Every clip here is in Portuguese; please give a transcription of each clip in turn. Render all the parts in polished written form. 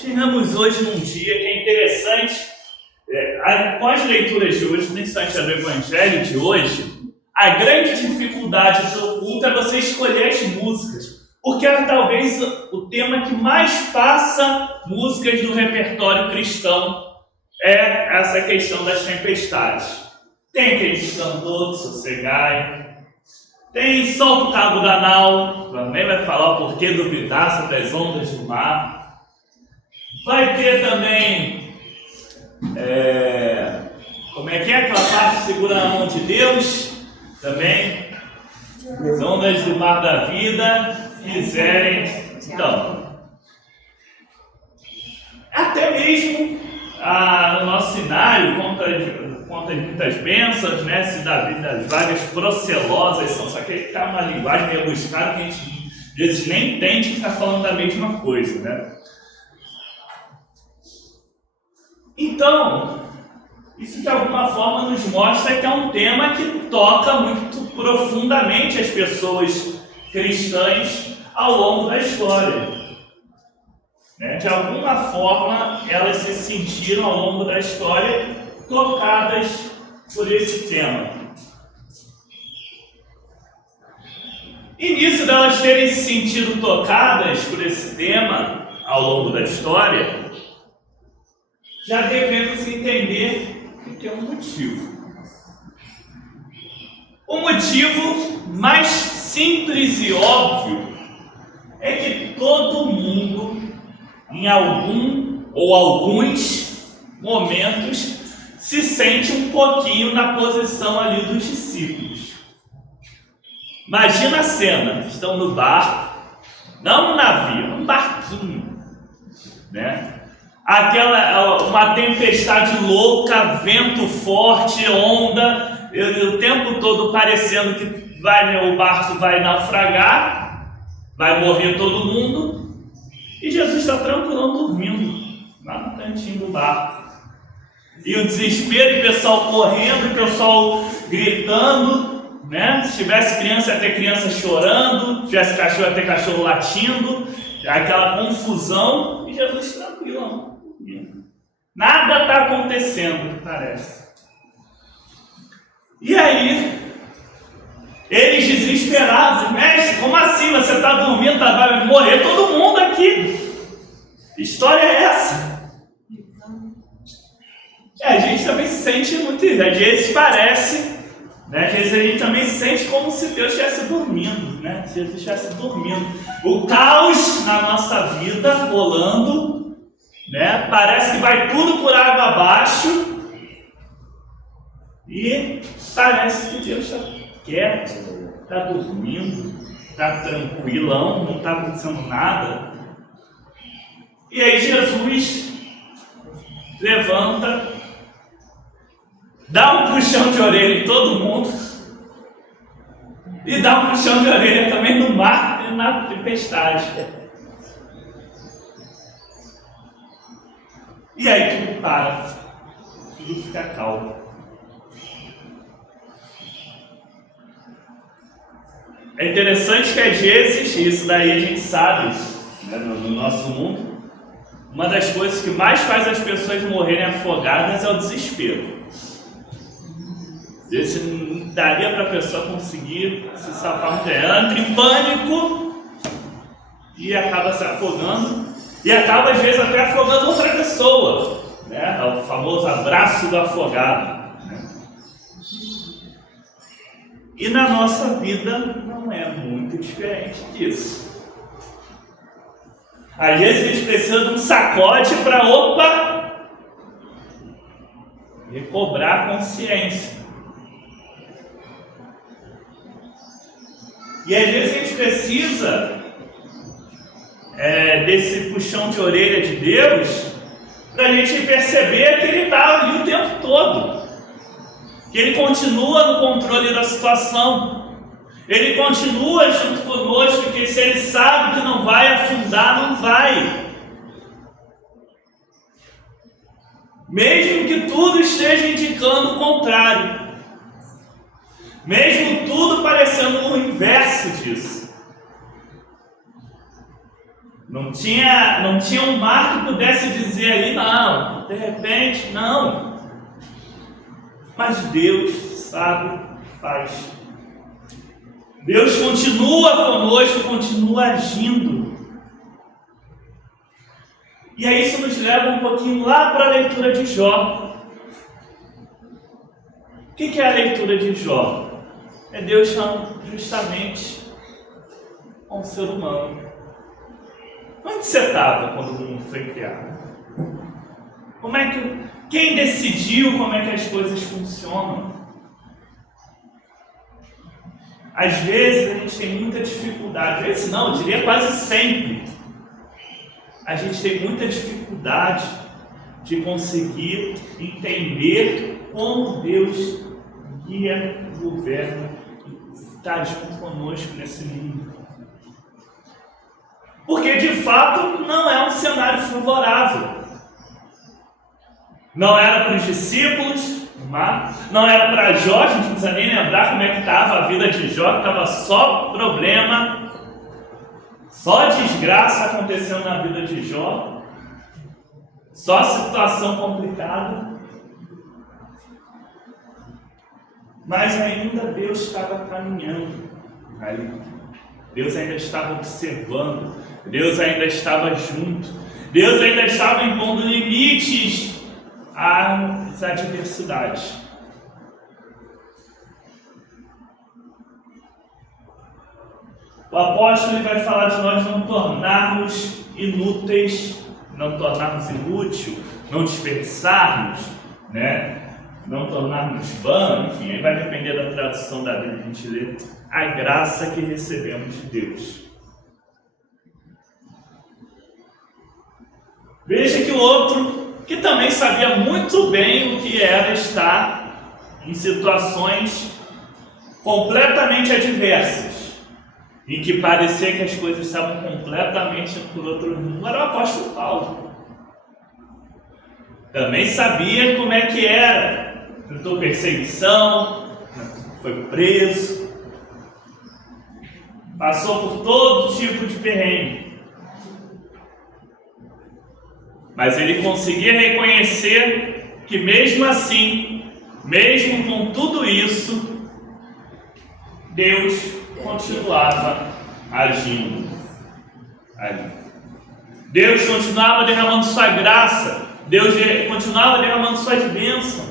Chegamos hoje num dia que é interessante, com as leituras de hoje, principalmente do Evangelho de hoje, a grande dificuldade do culto é você escolher as músicas, porque é talvez o tema que mais passa músicas do repertório cristão é essa questão das tempestades. Tem aquele cantor de Sossegai, tem Solta o Cabo da Nau, também vai falar o porquê duvidar sobre as ondas do mar. Vai ter também, como é que é aquela parte segura a mão de Deus, também, as ondas do mar da vida, quiserem, então, até mesmo no nosso cenário, conta de muitas bênçãos, né, se das várias procelosas são, só que está uma linguagem meio buscada que a gente, às vezes, nem entende que está falando da mesma coisa, né? Então, isso de alguma forma nos mostra que é um tema que toca muito profundamente as pessoas cristãs ao longo da história. De alguma forma, elas se sentiram ao longo da história tocadas por esse tema. E nisso delas terem se sentido tocadas por esse tema ao longo da história, já devemos entender que tem um motivo. O motivo mais simples e óbvio é que todo mundo, em algum ou alguns momentos, se sente um pouquinho na posição ali dos discípulos. Imagina a cena, estão no barco, não um navio, um barquinho, né? Uma tempestade louca, vento forte, onda, o tempo todo parecendo que o barco vai naufragar, vai morrer todo mundo, e Jesus está tranquilão dormindo, lá no cantinho do barco. E o desespero, o pessoal correndo, o pessoal gritando, né? Se tivesse criança, ia ter criança chorando, se tivesse cachorro, ia ter cachorro latindo, aquela confusão, e Jesus tranquilão. Nada está acontecendo, parece. E aí, eles desesperados, mestre, como assim? Você está dormindo, vai morrer todo mundo aqui. Que história é essa? A gente também se sente muito isso. Às vezes parece, né? Às vezes a gente também se sente como se Deus estivesse dormindo, né? Se Jesus estivesse dormindo. O caos na nossa vida rolando, né? Parece que vai tudo por água abaixo e parece que Deus está quieto, está dormindo, está tranquilão, não está acontecendo nada. E aí Jesus levanta, dá um puxão de orelha em todo mundo e dá um puxão de orelha também no mar e na tempestade. E aí tudo para, tudo fica calmo. É interessante que às vezes, isso daí a gente sabe, né, no nosso mundo, uma das coisas que mais faz as pessoas morrerem afogadas é o desespero. Às vezes não daria para a pessoa conseguir se safar, ela entra em pânico e acaba se afogando. E acaba, às vezes, até afogando outra pessoa, né? O famoso abraço do afogado, né? E na nossa vida não é muito diferente disso. Às vezes a gente precisa de um sacode para, recobrar a consciência. E às vezes a gente precisa desse puxão de orelha de Deus, para a gente perceber que Ele está ali o tempo todo, que Ele continua no controle da situação, Ele continua junto conosco, que se Ele sabe que não vai afundar, não vai. Mesmo que tudo esteja indicando o contrário, mesmo tudo parecendo o inverso disso. Não tinha um mar que pudesse dizer ali, não, de repente, não. Mas Deus sabe, faz. Deus continua conosco, continua agindo. E aí isso nos leva um pouquinho lá para a leitura de Jó. O que é a leitura de Jó? É Deus falando justamente com o ser humano. Onde você estava quando o mundo foi criado? Quem decidiu como é que as coisas funcionam? Às vezes a gente tem muita dificuldade, às vezes não, eu diria quase sempre. A gente tem muita dificuldade de conseguir entender como Deus guia, governa e está junto conosco nesse mundo. Porque de fato não é um cenário favorável. Não era para os discípulos, não era para Jó, a gente não precisa nem lembrar como é que estava a vida de Jó, que estava só problema, só desgraça acontecendo na vida de Jó, só situação complicada. Mas ainda Deus estava caminhando ali. Deus ainda estava observando, Deus ainda estava junto, Deus ainda estava impondo limites às adversidades. O apóstolo ele vai falar de nós não tornarmos inúteis, não tornarmos inútil, não desperdiçarmos, não tornarmos vã, enfim, aí vai depender da tradução da Bíblia que a gente lê, a graça que recebemos de Deus. Veja que o outro, que também sabia muito bem o que era estar em situações completamente adversas, em que parecia que as coisas estavam completamente por outro rumo, era o apóstolo Paulo. Também sabia como é que era, enfrentou perseguição, foi preso, passou por todo tipo de perrengue. Mas ele conseguia reconhecer que mesmo assim, mesmo com tudo isso, Deus continuava agindo ali. Deus continuava derramando sua graça, Deus continuava derramando suas bênçãos.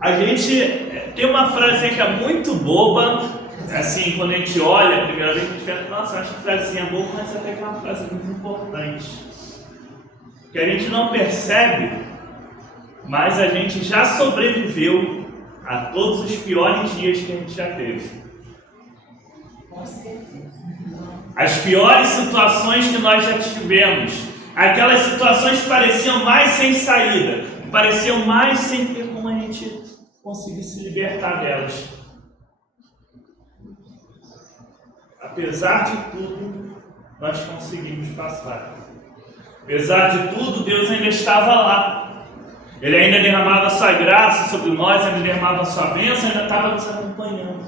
A gente tem uma frase que é muito boba, assim, quando a gente olha a primeira vez, a gente pensa, nossa, acho que frasezinha boba, mas até que é uma frase muito importante, que a gente não percebe, mas a gente já sobreviveu a todos os piores dias que a gente já teve. As piores situações que nós já tivemos, aquelas situações que pareciam mais sem saída, que pareciam mais sem ter como a gente conseguir se libertar delas. Apesar de tudo, nós conseguimos passar. Apesar de tudo, Deus ainda estava lá. Ele ainda derramava a sua graça sobre nós, ainda derramava a sua bênção, ainda estava nos acompanhando.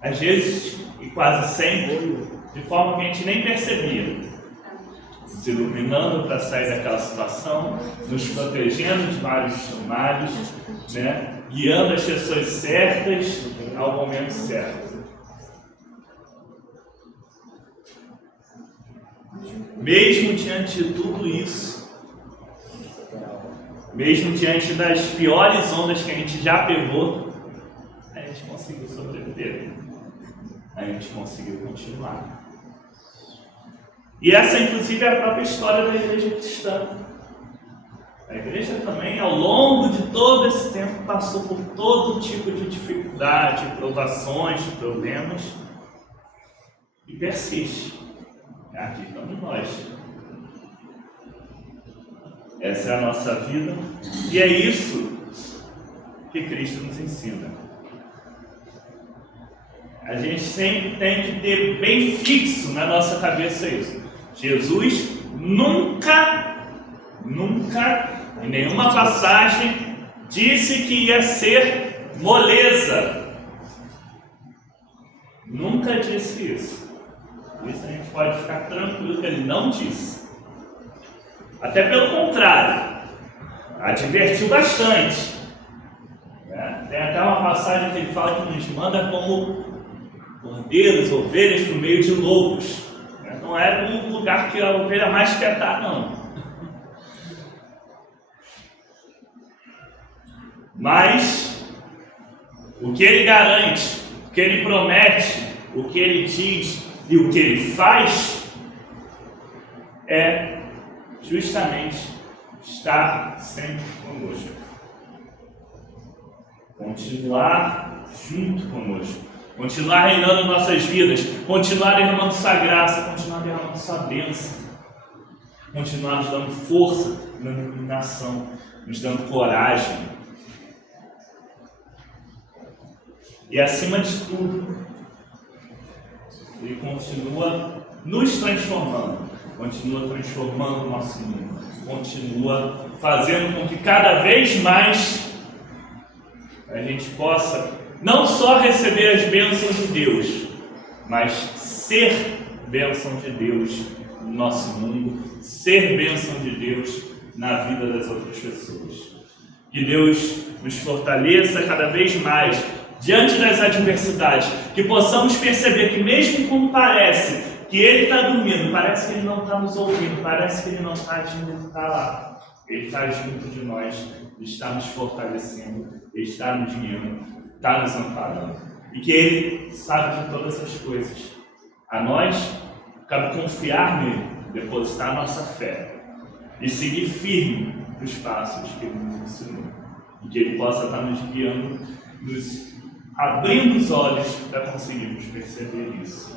Às vezes, e quase sempre, de forma que a gente nem percebia. Se iluminando para sair daquela situação, nos protegendo de vários males, guiando as pessoas certas ao momento certo. Mesmo diante de tudo isso, mesmo diante das piores ondas que a gente já pegou, a gente conseguiu sobreviver, a gente conseguiu continuar. E essa, inclusive, é a própria história da igreja cristã. A igreja também, ao longo de todo esse tempo, passou por todo tipo de dificuldade, provações, problemas, e persiste. Aqui estamos nós. Essa é a nossa vida, e é isso que Cristo nos ensina. A gente sempre tem que ter bem fixo na nossa cabeça isso. Jesus nunca, em nenhuma passagem, disse que ia ser moleza. Nunca disse isso. Por isso a gente pode ficar tranquilo que ele não disse. Até pelo contrário, advertiu bastante. Tem até uma passagem que ele fala que nos manda como cordeiros, ovelhas no meio de lobos. Não é um lugar que a ovelha mais quer estar, não. Mas o que ele garante, o que ele promete, o que ele diz e o que ele faz é justamente estar sempre conosco. Continuar junto conosco. Continuar reinando em nossas vidas. Continuar derramando sua graça. Continuar derramando sua bênção. Continuar nos dando força, nos dando iluminação, nos dando coragem. E acima de tudo, ele continua nos transformando. Continua transformando o nosso mundo. Continua fazendo com que cada vez mais a gente possa não só receber as bênçãos de Deus, mas ser bênção de Deus no nosso mundo, ser bênção de Deus na vida das outras pessoas. Que Deus nos fortaleça cada vez mais diante das adversidades, que possamos perceber que mesmo quando parece que Ele está dormindo, parece que Ele não está nos ouvindo, parece que Ele não está agindo, Ele está lá. Ele está junto de nós, está nos fortalecendo, está nos guiando, está nos amparando. E que Ele sabe de todas as coisas. A nós, cabe confiar nele, depositar a nossa fé e seguir firme os passos que Ele nos ensinou. E que Ele possa estar nos guiando, nos abrindo os olhos para conseguirmos perceber isso.